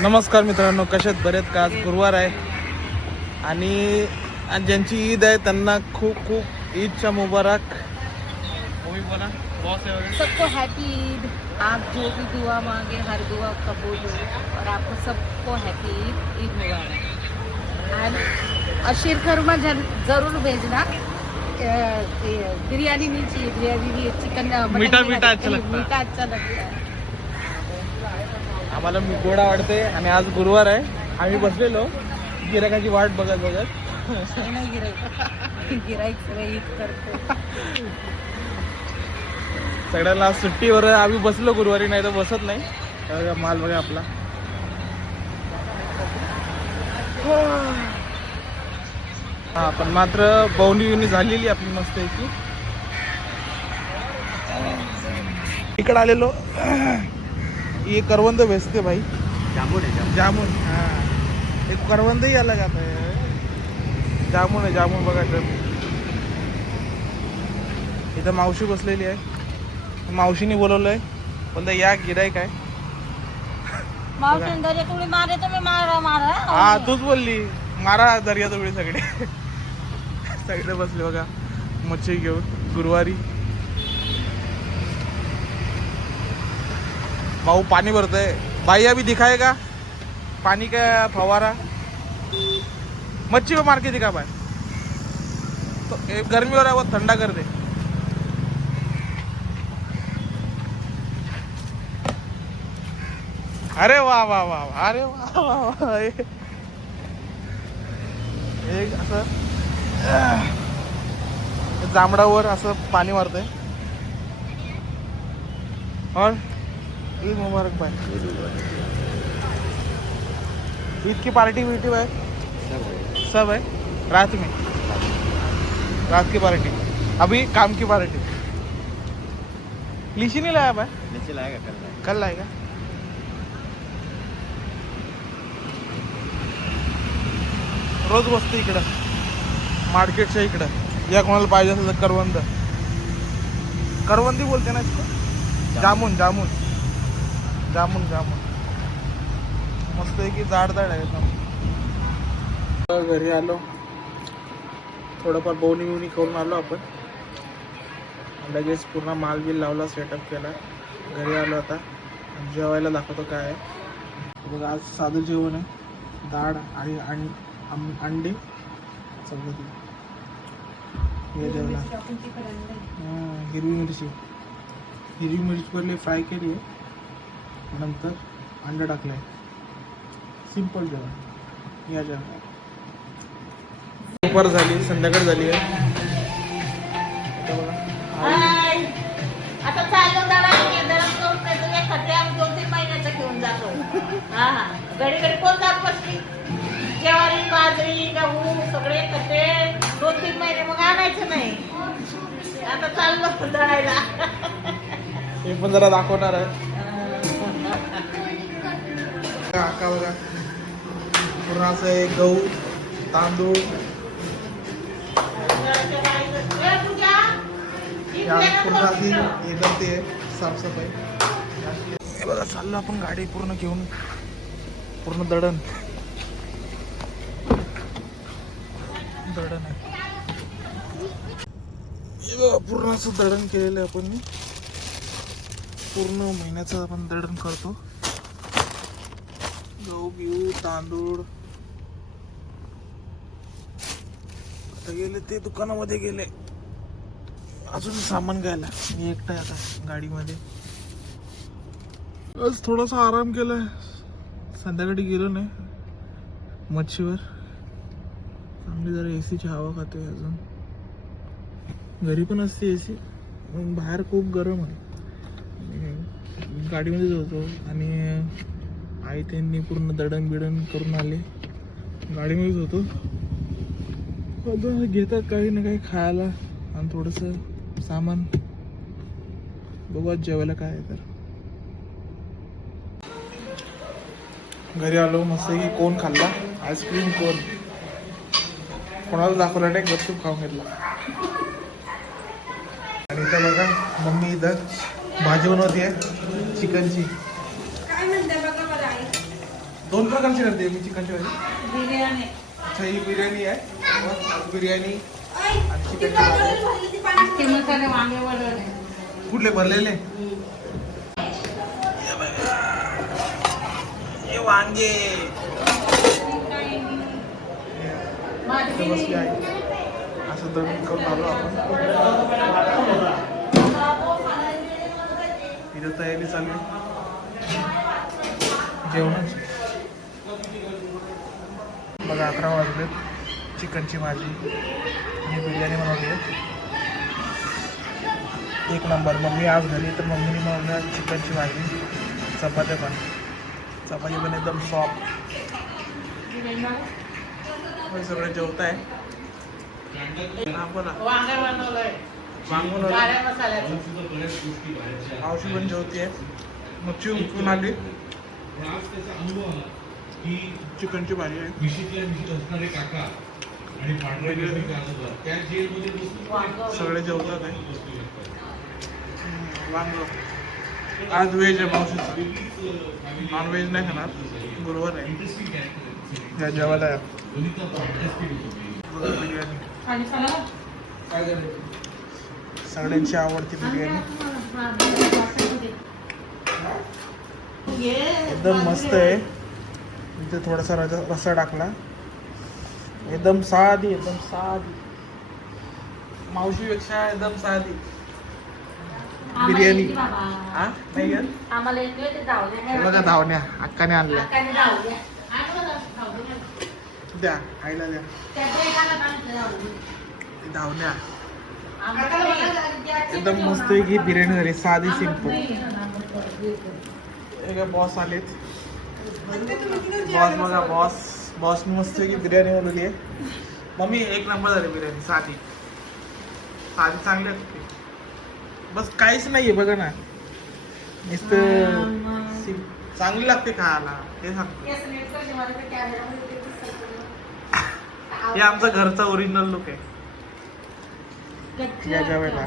नमस्कार मित्रांनो, कशात बरेत का? आज गुरुवार आहे आणि आज ज्यांची ईद आहे त्यांना खूप खूप ईदच्या मुबारक. बोला बॉस आहे. सबको हैप्पी ईद. आप जो भी दुआ मांगे हर दुआ कबूल हो और आपको सबको हैप्पी ईद. ईद मुबारक. और अशीर खरमा जरूर भेजना. बिरयानी नहीं चाहिए, बिरयानी चिकन मीठा मीठा अच्छा लगता है. मीठा अच्छा लगता है. आम्हाला गोड आवडते आणि आज गुरुवार आहे. आम्ही बसलेलो गिरायकाची वाट बघत नाही गिराईक सगळं ईद करतो. सगळ्यांना आज सुट्टीवर आम्ही बसलो गुरुवारी, नाही तर बसत नाही. बघा माल बघा आपला. हा पण मात्र बवणी झालेली आपली मस्त याची. इकडे आलेलो ये करवंद भेजते भाई. जामुन है जामुन. हाँ एक करवंद ही अलग आता है. जामुन आहे, जामुन बघा. इथं मावशी बसलेली आहे. मावशीने बोलवलंय, बोलता या गिराईक आहे. तुम्ही मारे तुम्ही मारा. हा तूच बोलली मारा दर्या तुगडी. सगळे सगळे बसले बघा मच्छी घेऊन गुरुवारी. भाऊ पानी भरते है भाई. अभी दिखाएगा पानी का फवारा. मच्छी पे मार के दिखा भाई. तो गर्मी हो रहा है वो ठंडा कर दे. अरे वाह वाह वाह वाह. अरे वाह वाह वाह. एक असं जांभळावर असं पाणी मारतंय. और ईद मुबारक भाई. ईद की पार्टी वीटी भाई सब है. रात में रात की पार्टी, अभी काम की पार्टी. लीची नहीं लाया भाई? नीचे लाएगा कल लाएगा. रोज बसते इकडं मार्केटच्या इकडं. या कोणाला पाहिजे असेल तर करवंद. करवंदी बोलते ना इसको. जामुन जामुन जामुन जामुन मस्त आहे की जाड आहे एकदम. घरी आलो, थोडंफार बोवणी करून आलो आपण. लगेच पूर्ण माल बिल लावला, सेटअप केला. घरी आलो आता जेवायला दाखवतो काय आहे. बघा आज साधं जेवण आहे. डाळ आणि अंडी चपाती. हे जेवला. हिरवी मिरची पहिले फ्राय केली आहे, नंतर अंडा टाकलाय. सिंपल जेवण. या जेवण दुपार झाली, संध्याकाळ झाली आहे. आता चाललो खट्याम 2-3 महिन्याचा घेऊन जातो. घडी कोण जात बसली. ज्वारी बाजरी गहू सगळे खटे 2-3 महिने मग आणायचं नाही. आता चाललो दळायला. हे पण जरा दाखवणार आहे. आका बघा पूर्ण असं आहे. गहू तांदूळ पूर्ण अशी हे करते साफसफाई. हे बघा चाललो आपण गाडी पूर्ण घेऊन. पूर्ण दळण आहे. हे बघा पूर्ण असं दळण केलेलं आहे आपण. पूर्ण महिन्याचं आपण दळण करतो. गहू बिहू तांदूळ. आता गेले ते दुकानामध्ये गेले अजून सामान घ्यायला. मी एकटा आता गाडीमध्ये. आज थोडासा आराम केलाय. संध्याकाळी गेलो नाही मच्छीवर. चांगली जरा एसीची हवा खाते. अजून घरी पण असते एसी, बाहेर खूप गरम आहे. गाडीमध्येच होतो आणि आई त्यांनी पूर्ण दडण बिडण करून आले. गाडीमध्येच होतो. आता घेतात काही ना काही खायला आणि थोडंसं सामान. बघू आज जेवायला काय आहे. तर घरी आलो मस्त की कोण खाल्ला आईस्क्रीम. कोणाला दाखवला नाही, गपचूप खाऊन घेतला. आणि इथं बघा मम्मी इथं भाजी बनवते चिकनची. 2 प्रकारची करते मी चिकनची भाजी. बिर्याणी. अच्छा ही बिर्याणी आहे. बिर्याणी आणि चिकनची भाजी. ते मसाले वांगे वगैरे. कुठले भरलेले? हे वांगे. इथं बसली आहे. असं दळून करून आलो आपण. इथं तयारी चालू आहे जेवणाची. बघा 11 वाजले. चिकनची भाजी आणि बिर्याणी बनवली आहे. एक नंबर. मम्मी आज घरी तर मम्मीने बनवल्या चिकनची भाजी. चपात्या पण. चपाती पण एकदम सॉफ्ट. सगळं जेवत आहे. हा बोला. वांगे बनवलंय. वांगून काळ्या मसाल्याचं. मावशी पण जेवते. मच्छी उकळून आली. चिकनची भाजी आहे. सगळे जेवतात आहे. वांग आज व्हेज आहे मावशीचं. नॉन व्हेज नाही खाणार. गुरुवार आहे. या जेवायला या. बिर्याणी सगळ्यांची आवडती बिर्याणी. एकदम मस्त आहे. इथे थोडासा रसा टाकला. एकदम साधी. एकदम साधी. मावशीपेक्षा एकदम साधी बिर्याणी. हा नाही घेत. आम्हाला येतोय ते धावल्या. बघा धावण्या अक्काने आणल्या. द्या आईला द्या. धावण्या एकदम मस्त ही बिर्याणी झाली. साधी सिंपल. एक बॉस आलेत. बॉस बघा बॉस मस्त की बिर्याणी बनवली आहे. मम्मी एक नंबर झाली बिर्याणी. साधी चांगली असते. बस काहीच नाहीये बघा ना. नुसतं चांगली लागते खायला. ते सांगतो. हे आमचं घरचा ओरिजिनल लुक आहे. या जेवायला.